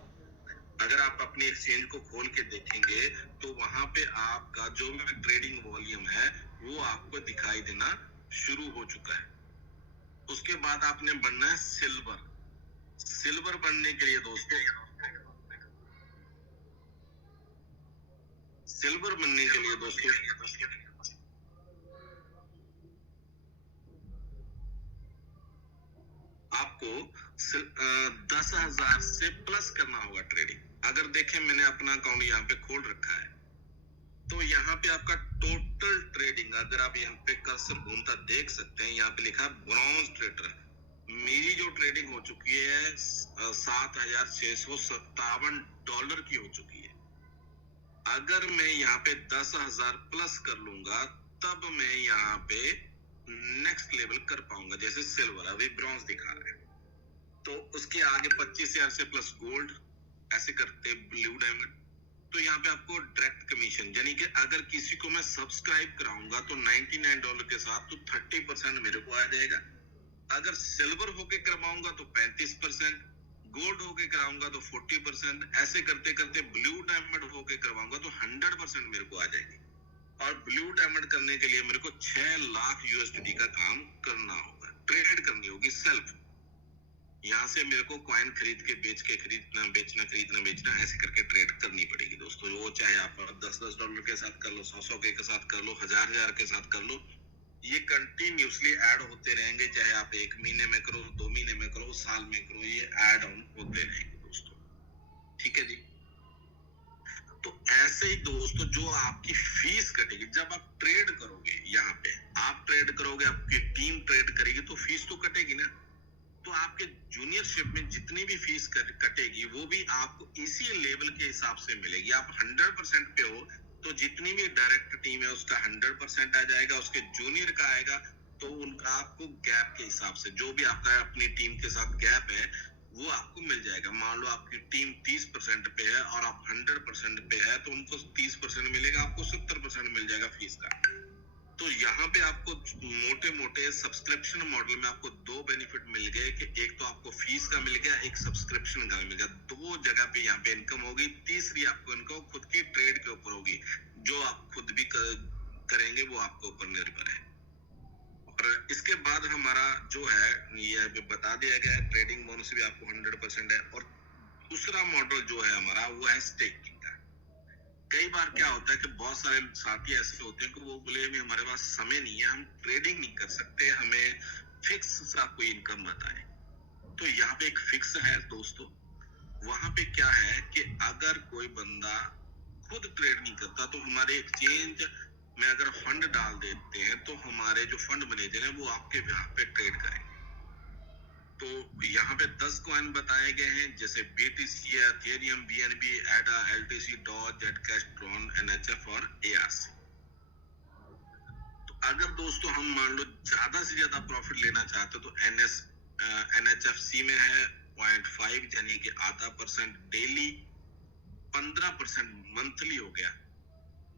अगर आप अपनी एक्सचेंज को खोल के देखेंगे तो वहां पे आपका जो भी ट्रेडिंग वॉल्यूम है वो आपको दिखाई देना शुरू हो चुका है। उसके बाद आपने बनना है सिल्वर। सिल्वर बनने के लिए दोस्तों, सिल्वर बनने के लिए दोस्तों आपको 10,000 से प्लस करना होगा ट्रेडिंग। अगर देखें मैंने अपना अकाउंट यहाँ पे खोल रखा है तो यहाँ पे आपका टोटल ट्रेडिंग, अगर आप यहाँ पे कर्सर घूमता देख सकते हैं, यहाँ पे लिखा ब्रॉन्ज ट्रेडर। मेरी जो ट्रेडिंग हो चुकी है $7,657 की हो चुकी है। अगर मैं यहाँ पे 10,000 प्लस कर लूंगा तब मैं यहाँ पे नेक्स्ट लेवल कर पाऊंगा। जैसे सिल्वर, अभी ब्रॉन्ज दिखा रहे हैं, तो उसके आगे 25,000 से प्लस गोल्ड, ऐसे करते ब्लू डायमंड। तो यहाँ पे आपको डायरेक्ट कमीशन, यानी कि अगर किसी को मैं सब्सक्राइब कराऊंगा तो $99 के साथ तो 30% मेरे को आ जाएगा। अगर सिल्वर होके करवाऊंगा तो 35%, गोल्ड होके कराऊंगा तो 40%, ऐसे करते करते ब्लू डायमंड होके करवाऊंगा तो 100% मेरे को आ जाएगी। और ब्लू डायमंड करने के लिए मेरे को 6 लाख USD का काम करना होगा, ट्रेड करनी होगी सेल्फ। यहाँ से मेरे को कॉइन खरीद के खरीदना बेचना, खरीदना बेचना, ऐसे करके ट्रेड करनी पड़ेगी दोस्तों। वो चाहे आप $10 के साथ कर लो, 100 के साथ कर लो, 1000 के साथ कर लो, ये कंटिन्यूसली ऐड होते रहेंगे। चाहे आप 1 महीने में करो, 2 महीने में करो, साल में करो, ये ऐड ऑन होते रहेंगे दोस्तों। ठीक है जी। तो ऐसे ही दोस्तों जो आपकी फीस कटेगी जब आप ट्रेड करोगे, यहाँ पे आप ट्रेड करोगे, आपकी टीम ट्रेड करेगी, तो फीस तो कटेगी ना। तो आपके जूनियरशिप में जितनी भी फीस कटेगी वो भी आपको इसी लेवल के हिसाब से मिलेगी। आप 100% पे हो तो जितनी भी डायरेक्ट टीम है उसका 100% आ जाएगा, उसके जूनियर का आएगा तो उनका आपको गैप के हिसाब से, जो भी आपका अपनी टीम के साथ गैप है वो आपको मिल जाएगा। मान लो आपकी टीम 30% पे है और आप 100% पे है तो उनको 30% मिलेगा, आपको 70% मिल जाएगा फीस का। तो यहाँ पे आपको मोटे मोटे सब्सक्रिप्शन मॉडल में आपको 2 बेनिफिट मिल गए कि एक तो आपको फीस का मिल गया, एक सब्सक्रिप्शन का मिल गया। 2 जगह पे यहाँ पे इनकम होगी। तीसरी आपको इनकम खुद की ट्रेड के ऊपर होगी, जो आप खुद भी करेंगे वो आपके ऊपर निर्भर है। और इसके बाद हमारा जो है ये बता दिया गया है, ट्रेडिंग बोनस भी आपको 100% है। और दूसरा मॉडल जो है हमारा वो है स्टेकिंग का। कई बार क्या होता है कि बहुत सारे साथी ऐसे होते हैं कि वो बोले हमारे पास समय नहीं है, हम ट्रेडिंग नहीं कर सकते, हमें फिक्स सा कोई इनकम बताएं। तो यहाँ पे एक फिक्स है दोस्तों। वहां पे क्या है कि अगर कोई बंदा खुद ट्रेड नहीं करता तो हमारे एक्सचेंज में अगर फंड डाल देते हैं तो हमारे जो फंड मैनेजर हैं वो आपके यहाँ पे ट्रेड करेंगे। तो यहाँ पे 10 कॉइन बताए गए हैं, जैसे BTC, एथेरियम, BNB, एडा, LTC, डॉज, जेटकैश, ट्रॉन, NHF और ARC। तो अगर दोस्तों हम मान लो ज्यादा से ज्यादा प्रॉफिट लेना चाहते हो तो NHFC में है 0.5 यानी कि आधा % डेली, 15% मंथली हो गया।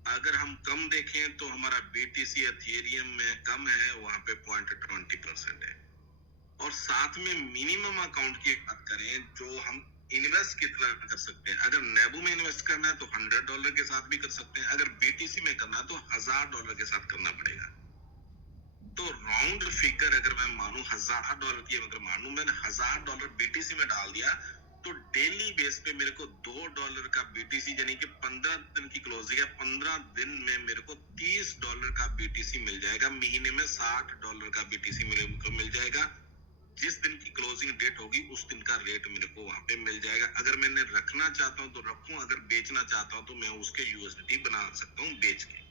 अगर हम कम देखें तो हमारा BTC एथेरियम में कम है, वहां पे 0.20% है। और साथ में मिनिमम अकाउंट की बात करें, जो हम इन्वेस्ट कितना कर सकते हैं। अगर नेबू में इन्वेस्ट करना है तो $100 के साथ भी कर सकते हैं, अगर BTC में करना है तो $1000 के साथ करना पड़ेगा। तो राउंड फिगर अगर मैं मानूं $1000 की, अगर मानूं मैंने $1000 BTC में डाल दिया तो डेली बेस पे मेरे को $2 का BTC यानी कि 15 दिन की क्लोजिंग है, 15 दिन में मेरे को $30 का BTC मिल जाएगा। महीने में $60 का BTC मेरे को मिल जाएगा। जिस दिन की क्लोजिंग डेट होगी उस दिन का रेट मेरे को वहां पे मिल जाएगा। अगर मैंने रखना चाहता हूं तो रखूं, अगर बेचना चाहता हूं तो मैं उसके USDT बना सकता हूं बेच के।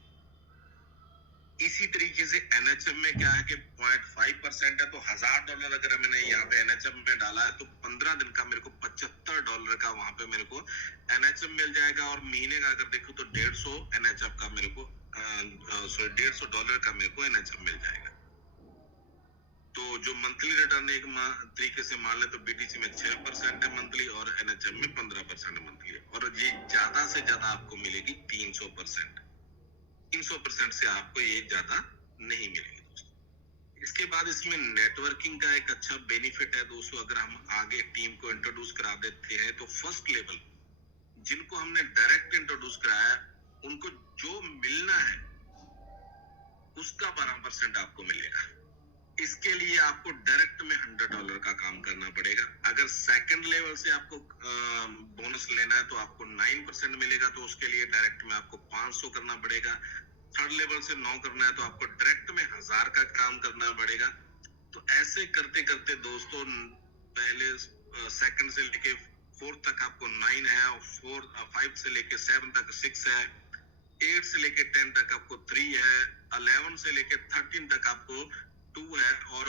इसी तरीके से NHM में क्या है कि 0.5% है, तो $1000 अगर मैंने यहाँ पे NHM में डाला है तो 15 दिन का मेरे को $75 का वहां पे मेरे को NHM मिल जाएगा। और महीने का अगर देखूं तो 150 NHM का मेरे को $150 का मेरे को NHM मिल जाएगा। तो जो मंथली रिटर्न एक तरीके से मान ले तो BTC में 6% है मंथली और NHM में 15% मंथली है। और ये ज्यादा से ज्यादा आपको मिलेगी 300%। 300% से आपको ये ज्यादा नहीं मिलेगी दोस्तों। इसके बाद इसमें नेटवर्किंग का एक अच्छा बेनिफिट है दोस्तों। अगर हम आगे टीम को इंट्रोड्यूस करा देते हैं तो फर्स्ट लेवल जिनको हमने डायरेक्ट इंट्रोड्यूस कराया उनको जो मिलना है उसका 12% आपको मिलेगा। इसके लिए आपको डायरेक्ट में $100 का काम करना पड़ेगा। अगर सेकंड लेवल से आपको बोनस लेना है तो आपको 9% मिलेगा, तो उसके लिए डायरेक्ट में आपको 500 करना पड़ेगा। थर्ड लेवल से 9 करना है तो आपको डायरेक्ट में 1000 का काम करना पड़ेगा। तो ऐसे करते करते दोस्तों पहले सेकंड से लेके 4 तक आपको 9 है, और 5 से लेके 7 तक 6 है, 8 से लेके 10 तक आपको 3 है, 11 से लेके 13 तक आपको 2 है, और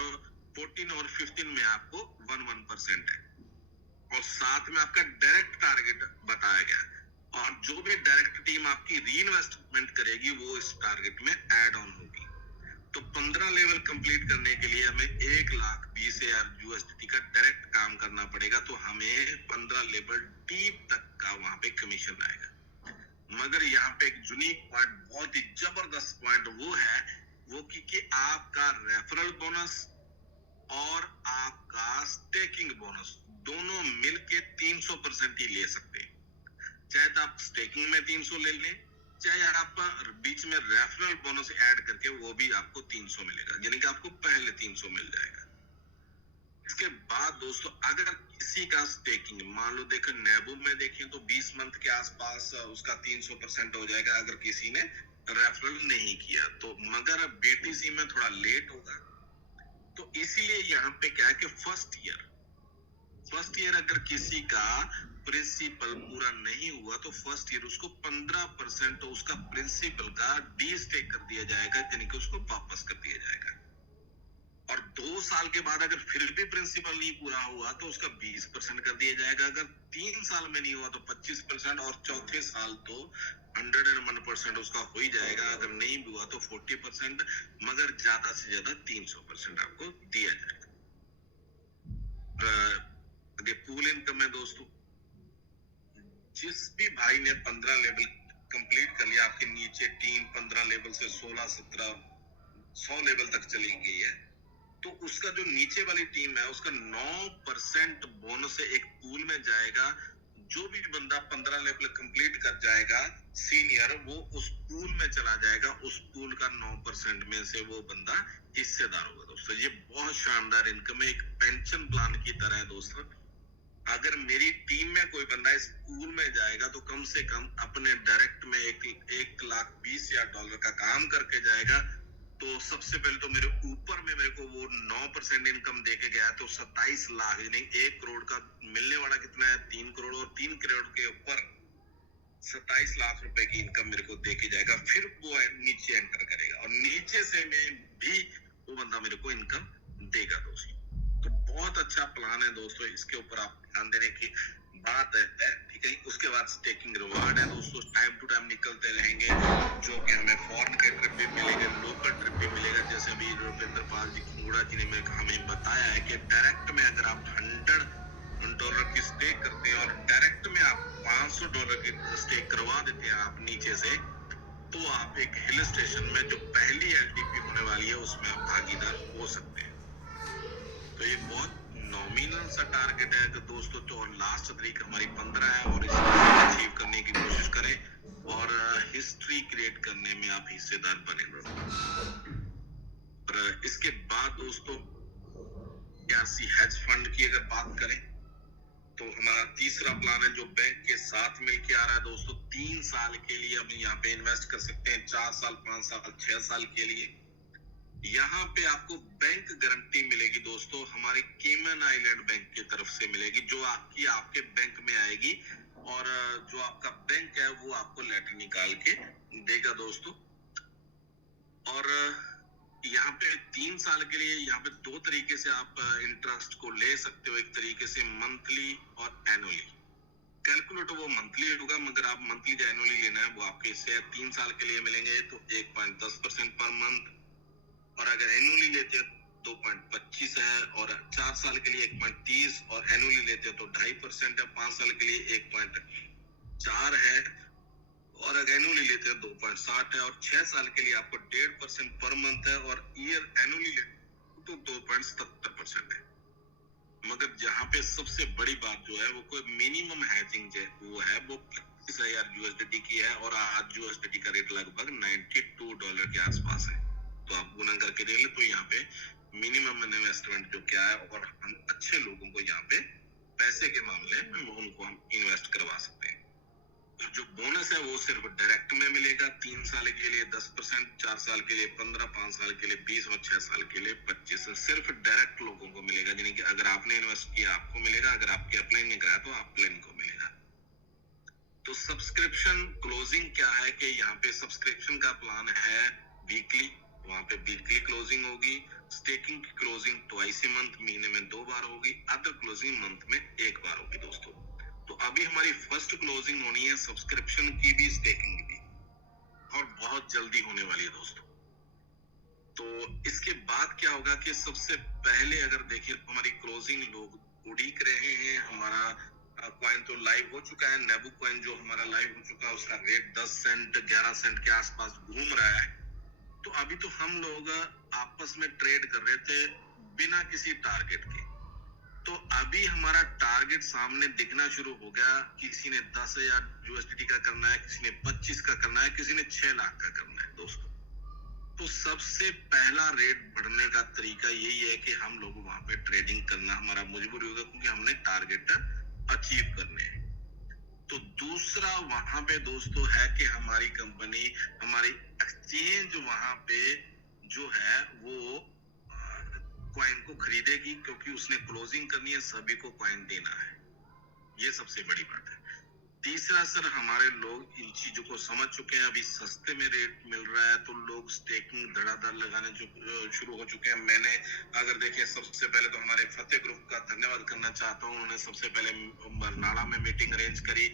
14 और 15 में आपको 1% है, और साथ में आपका डायरेक्ट टारगेट बताया गया है। और जो भी डायरेक्ट टीम आपकी रीइन्वेस्टमेंट करेगी वो इस टारगेट में ऐड ऑन होगी। तो 15 लेवल कंप्लीट करने के लिए हमें $1,20,000 का डायरेक्ट काम करना पड़ेगा, तो हमें 15 लेवल डीप तक का वहां पे कमीशन आएगा। मगर यहाँ पे एक यूनिक पॉइंट, बहुत ही जबरदस्त पॉइंट वो है वो कि आपका रेफरल बोनस और आपका स्टेकिंग बोनस दोनों मिलके 300% ही ले सकते हैं। चाहे तो आप स्टेकिंग में 300 ले लें, चाहे आप बीच में रेफरल बोनस ऐड करके वो भी आपको 300 मिलेगा, यानी कि आपको पहले 300 मिल जाएगा। इसके बाद दोस्तों अगर किसी का स्टेकिंग मान लो देखो नेबू में देखें तो 20 मंथ के आसपास उसका 300% हो जाएगा अगर किसी ने रेफरल नहीं किया तो, मगर बीटीसी में थोड़ा लेट होगा। तो इसीलिए यहाँ पे क्या है कि फर्स्ट ईयर अगर किसी का प्रिंसिपल पूरा नहीं हुआ तो फर्स्ट ईयर उसको 15% उसका प्रिंसिपल का डी स्टेक कर दिया जाएगा, यानी कि उसको वापस कर दिया जाएगा। और 2 साल के बाद अगर फिर भी प्रिंसिपल नहीं पूरा हुआ तो उसका 20% कर दिया जाएगा। अगर 3 साल में नहीं हुआ तो 25%, और चौथे साल तो 101% उसका हो ही जाएगा। अगर नहीं हुआ तो 40%, मगर ज्यादा से ज्यादा 300% आपको दिया जाएगा। पूल इनकम है दोस्तों, जिस भी भाई ने 15 लेवल कंप्लीट कर लिया, आपके नीचे टीम 15 लेवल से 16, 17, 100 लेवल तक चली गई है, तो उसका जो नीचे वाली टीम है उसका 9% बोनस से एक पूल में जाएगा। जो भी बंदा 15 लेवल कंप्लीट कर जाएगा सीनियर, वो उस पूल में चला जाएगा, उस पूल का 9% में से वो बंदा हिस्सेदार होगा। दोस्तों ये बहुत शानदार इनकम है, एक पेंशन प्लान की तरह है दोस्तों। अगर मेरी टीम में कोई बंदा इस पूल में जाएगा तो कम से कम अपने डायरेक्ट में $1,20,000 का काम करके जाएगा। तो सबसे पहले तो मेरे ऊपर में मेरे को वो 9% इनकम देके गया, तो 27 लाख यानी 1 करोड़ का मिलने वाला कितना है 3 करोड़, और 3 करोड़ के ऊपर 27 लाख रुपए की इनकम मेरे को देके जाएगा। फिर वो नीचे एंटर करेगा और नीचे से में भी वो बंदा मेरे को इनकम देगा दोस्तों। तो बहुत अच्छा प्लान है दोस्तों, इसके ऊपर आप ध्यान देने की बात है, ठीक है। उसके बाद स्टेकिंग रिवार्ड है दोस्तों, टाइम टू टाइम निकलते रहेंगे, जो कि हमें फॉरेन के ट्रिप भी मिलेंगे, लोकल ट्रिप भी मिलेगा। जैसे अभी रुपेंद्र पाल जी खुंगड़ा जी ने हमें बताया है कि डायरेक्ट में अगर आप $100 की स्टेक करते हैं और डायरेक्ट में आप $500 की स्टेक करवा देते हैं आप नीचे से, तो आप एक हिल स्टेशन में जो पहली एलटीपी होने वाली है उसमें आप भागीदार हो सकते हैं। तो ये बहुत नॉमिनल सा टारगेट है कि दोस्तों, तो लास्ट तारीख हमारी 15 है और इसको अचीव करने की कोशिश करें और हिस्ट्री क्रिएट करने में आप हिस्सेदार बने। और इसके बाद दोस्तों आरसी हेज फंड की अगर बात करें तो हमारा तीसरा प्लान है जो बैंक के साथ मिलके आ रहा है दोस्तों। 3 साल के लिए हम यहाँ पे इन्वेस्ट कर सकते हैं, 4 साल, 5 साल, 6 साल के लिए। यहाँ पे आपको बैंक गारंटी मिलेगी दोस्तों, हमारे केमन आइलैंड बैंक की तरफ से मिलेगी, जो आपके बैंक में आएगी, और जो आपका बैंक है वो आपको लेटर निकाल के देगा दोस्तों। और यहाँ पे 3 साल के लिए यहाँ पे 2 तरीके से आप इंटरेस्ट को ले सकते हो, एक तरीके से मंथली और एनुअली। कैलकुलेटर वो मंथली होगा, मगर आप मंथली या एनुअली लेना है वो आपके से 3 साल के लिए मिलेंगे तो 1.10% पर मंथ, और अगर एनुअली लेते हो 2.25 है, और 4 साल के लिए 1.30, और एनुअली लेते हो तो 2.5% है, 5 साल के लिए 1.4 है, और अगर एनुअली लेते हैं 2.60 है, और 6 साल के लिए आपको 1.5% पर मंथ है, और ईयर एनुअली लेते तो 2.70% है। मगर जहाँ पे सबसे बड़ी बात जो है वो कोई मिनिमम हैजिंग वो है वो 30,000 यूएसडीटी की है और आज यूएसडीटी का रेट लगभग $92 के आसपास है। तो आप गुना करके देख ले तो यहाँ पे मिनिमम इन्वेस्टमेंट जो क्या है और हम अच्छे लोगों को यहाँ पे पैसे के मामले में उनको हम इन्वेस्ट करवा सकते हैं। और जो बोनस है वो सिर्फ डायरेक्ट में मिलेगा 3 साल के लिए 10%, 4 साल के लिए 15, 5 साल के लिए 20 और 6 साल के लिए 25। सिर्फ डायरेक्ट लोगों को मिलेगा, यानी कि अगर आपने इन्वेस्ट किया आपको मिलेगा, अगर आपके अपलाइन ने कराया तो अपलाइन को मिलेगा। तो सब्सक्रिप्शन क्लोजिंग क्या है कि यहाँ पे सब्सक्रिप्शन का प्लान है वीकली, वहां पे वीकली क्लोजिंग होगी। स्टेकिंग की क्लोजिंग ट्वाइस ए मंथ, महीने में 2 बार होगी। अदर क्लोजिंग मंथ में 1 बार होगी दोस्तों। तो अभी हमारी फर्स्ट क्लोजिंग होनी है सब्सक्रिप्शन की भी, स्टेकिंग की भी, और बहुत जल्दी होने वाली है दोस्तों। तो इसके बाद क्या होगा कि सबसे पहले अगर देखिए हमारी क्लोजिंग लोग उड़ीक रहे हैं, हमारा कॉइन तो लाइव हो चुका है। नेबू कॉइन जो हमारा लाइव हो चुका है उसका रेट 10 सेंट 11 सेंट के आसपास घूम रहा है। तो अभी तो हम लोग आपस में ट्रेड कर रहे थे बिना किसी टारगेट के। तो अभी हमारा टारगेट सामने दिखना शुरू हो गया। किसी ने 10,000 यूएसडीटी का करना है, किसी ने 25 का करना है, किसी ने 6 लाख का करना है दोस्तों। तो सबसे पहला रेट बढ़ने का तरीका यही है कि हम लोग वहां पे ट्रेडिंग करना हमारा मजबूरी होगा, क्योंकि हमने टारगेट अचीव करने हैं। तो दूसरा वहां पे दोस्तों है कि हमारी कंपनी, हमारी एक्सचेंज वहां पे जो है वो कॉइन को खरीदेगी, क्योंकि उसने क्लोजिंग करनी है, सभी को कॉइन देना है। ये सबसे बड़ी बात है। तीसरा सर, हमारे लोग इन चीजों को समझ चुके हैं, अभी सस्ते में रेट मिल रहा है तो लोग स्टेकिंग धड़ाधड़ लगाने शुरू हो चुके हैं। मैंने अगर देखें, सबसे पहले तो हमारे फतेह ग्रुप का धन्यवाद करना चाहता हूँ। उन्होंने सबसे पहले बरनाला में मीटिंग अरेंज करी,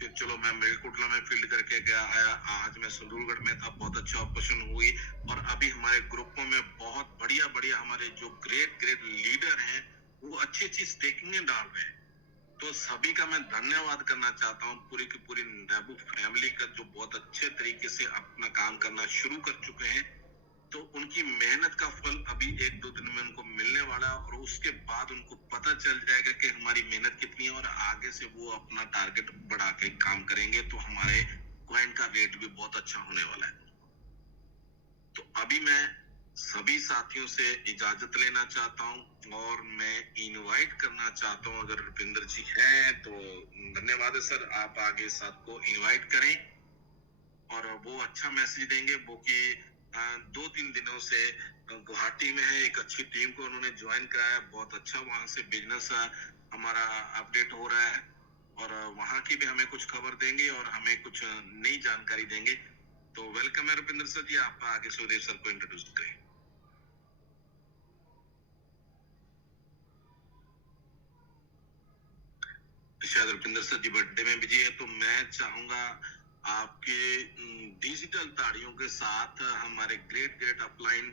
फिर चलो मैं मेलकोटला में फील्ड करके गया आया, आज मैं संदूरगढ़ में था, बहुत अच्छा ऑपरेशन हुई। और अभी हमारे ग्रुपों में बहुत बढ़िया बढ़िया हमारे जो ग्रेट लीडर हैं वो अच्छी अच्छी स्टेकिंग डाल रहे हैं। तो सभी का मैं धन्यवाद करना चाहता हूँ, पूरी की पूरी नेबू फैमिली का, जो बहुत अच्छे तरीके से अपना काम करना शुरू कर चुके हैं। तो उनकी मेहनत का फल अभी 1-2 दिन में उनको मिलने वाला है, और उसके बाद उनको पता चल जाएगा कि हमारी मेहनत कितनी है, और आगे से वो अपना टारगेट बढ़ा के काम करेंगे तो हमारे कॉइन का रेट भी बहुत अच्छा होने वाला है। तो अभी मैं सभी साथियों से इजाजत लेना चाहता हूं और मैं इनवाइट करना चाहता हूं, अगर रुपिंदर जी हैं तो धन्यवाद है सर, आप आगे साथ को इनवाइट करें और वो अच्छा मैसेज देंगे। वो कि 2-3 दिनों से गुवाहाटी में है, एक अच्छी टीम को उन्होंने ज्वाइन कराया, बहुत अच्छा वहां से बिजनेस हमारा अपडेट हो रहा है, और वहां की भी हमें कुछ खबर देंगे और हमें कुछ नई जानकारी देंगे। तो वेलकम है रुपिंदर सर जी, आप आगे सुखदेव सर को इंट्रोड्यूस करें। शायद रुपिंदर सर जी बर्थडे में बिजी है, तो मैं चाहूंगा आपके डिजिटल ताड़ियों के साथ हमारे ग्रेट अपलाइन,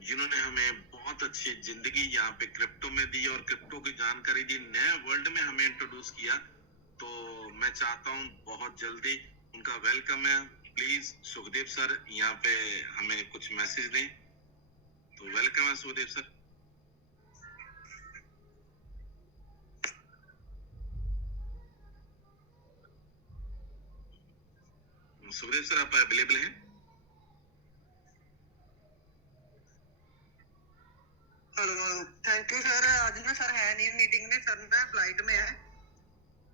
जिन्होंने हमें बहुत अच्छी जिंदगी यहाँ पे क्रिप्टो में दी और क्रिप्टो की जानकारी दी, नए वर्ल्ड में हमें इंट्रोड्यूस किया। तो मैं चाहता हूँ बहुत जल्दी उनका वेलकम है। प्लीज सुखदेव सर यहाँ पे हमें कुछ मैसेज दें। तो वेलकम है सुखदेव सर। सुखदेव सर आप अवेलेबल हैं? Hello, thank you sir. आज ना सर है नहीं मीटिंग में, सर मैं फ्लाइट में है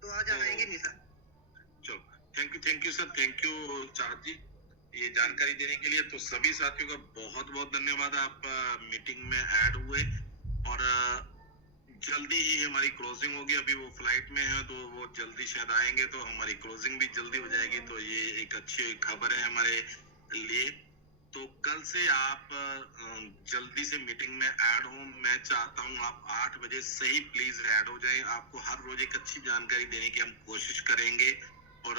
तो आज आएंगे नहीं सर। चलो thank you sir, thank you चाहत जी ये जानकारी देने के लिए। तो सभी साथियों का बहुत बहुत धन्यवाद, आप मीटिंग में ऐड हुए, और जल्दी ही हमारी क्लोजिंग होगी। अभी वो फ्लाइट में है तो वो जल्दी शायद आएंगे, तो हमारी क्लोजिंग भी जल्दी हो जाएगी। तो ये एक अच्छी खबर है हमारे लिए। तो कल से आप जल्दी से मीटिंग में ऐड हो। मैं चाहता हूं आप 8 बजे सही प्लीज ऐड हो जाएं। आपको हर रोज एक अच्छी जानकारी देने की हम कोशिश करेंगे, और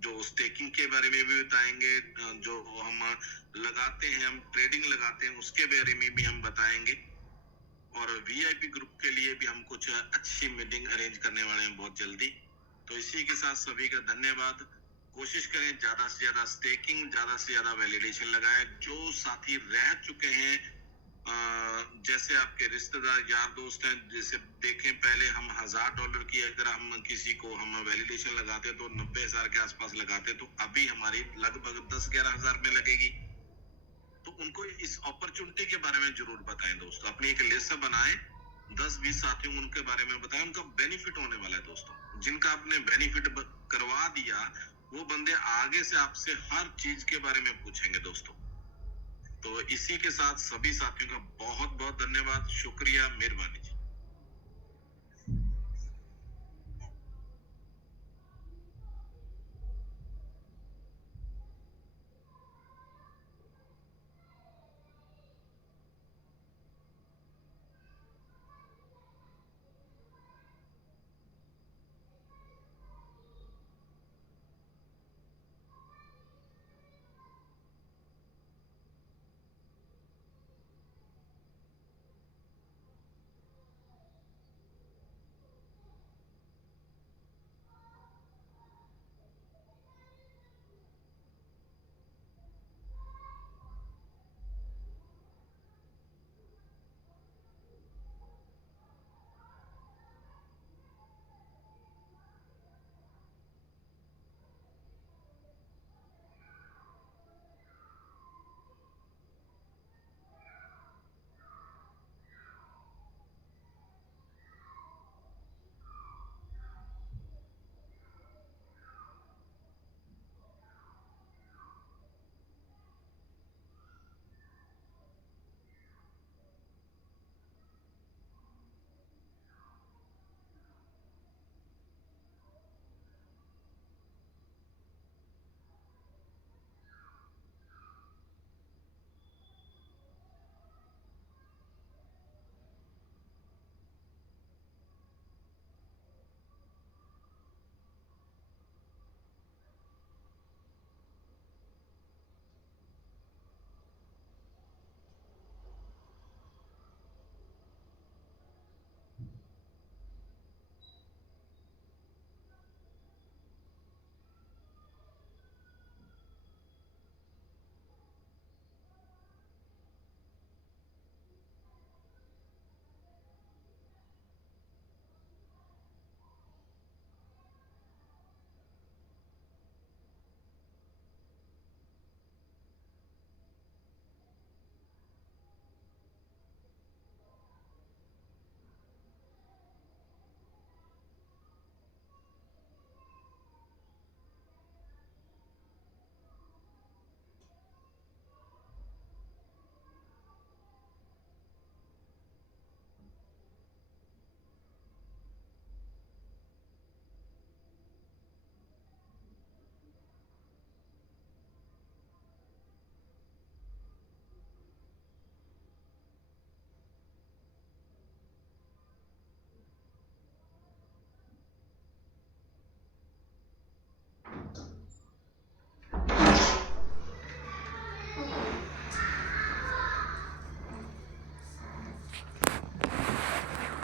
जो स्टेकिंग के बारे में भी बताएंगे, जो हम लगाते हैं, हम ट्रेडिंग लगाते हैं, उसके बारे में भी हम बताएंगे, और वीआईपी ग्रुप के लिए भी हम कुछ अच्छी मीटिंग अरेंज करने वाले हैं बहुत जल्दी। तो इसी के साथ सभी का धन्यवाद। कोशिश करें ज्यादा से ज्यादा स्टेकिंग, ज्यादा से ज्यादा वैलिडेशन लगाएं। जो साथी रह चुके हैं जैसे आपके रिश्तेदार यार दोस्त हैं, जैसे देखें पहले हम $1000 की अगर हम किसी को हम वैलिडेशन लगाते तो 90,000 के आसपास लगाते, तो अभी हमारी लगभग 10-11 हजार में लगेगी। तो उनको इस अपॉर्चुनिटी के बारे में जरूर बताएं दोस्तों, अपनी एक लिस्ट बनाएं, 10-20 साथियों उनके बारे में बताएं, उनका बेनिफिट होने वाला है दोस्तों। जिनका आपने बेनिफिट करवा दिया वो बंदे आगे से आपसे हर चीज के बारे में पूछेंगे दोस्तों। तो इसी के साथ सभी साथियों का बहुत बहुत धन्यवाद, शुक्रिया, मेहरबानी।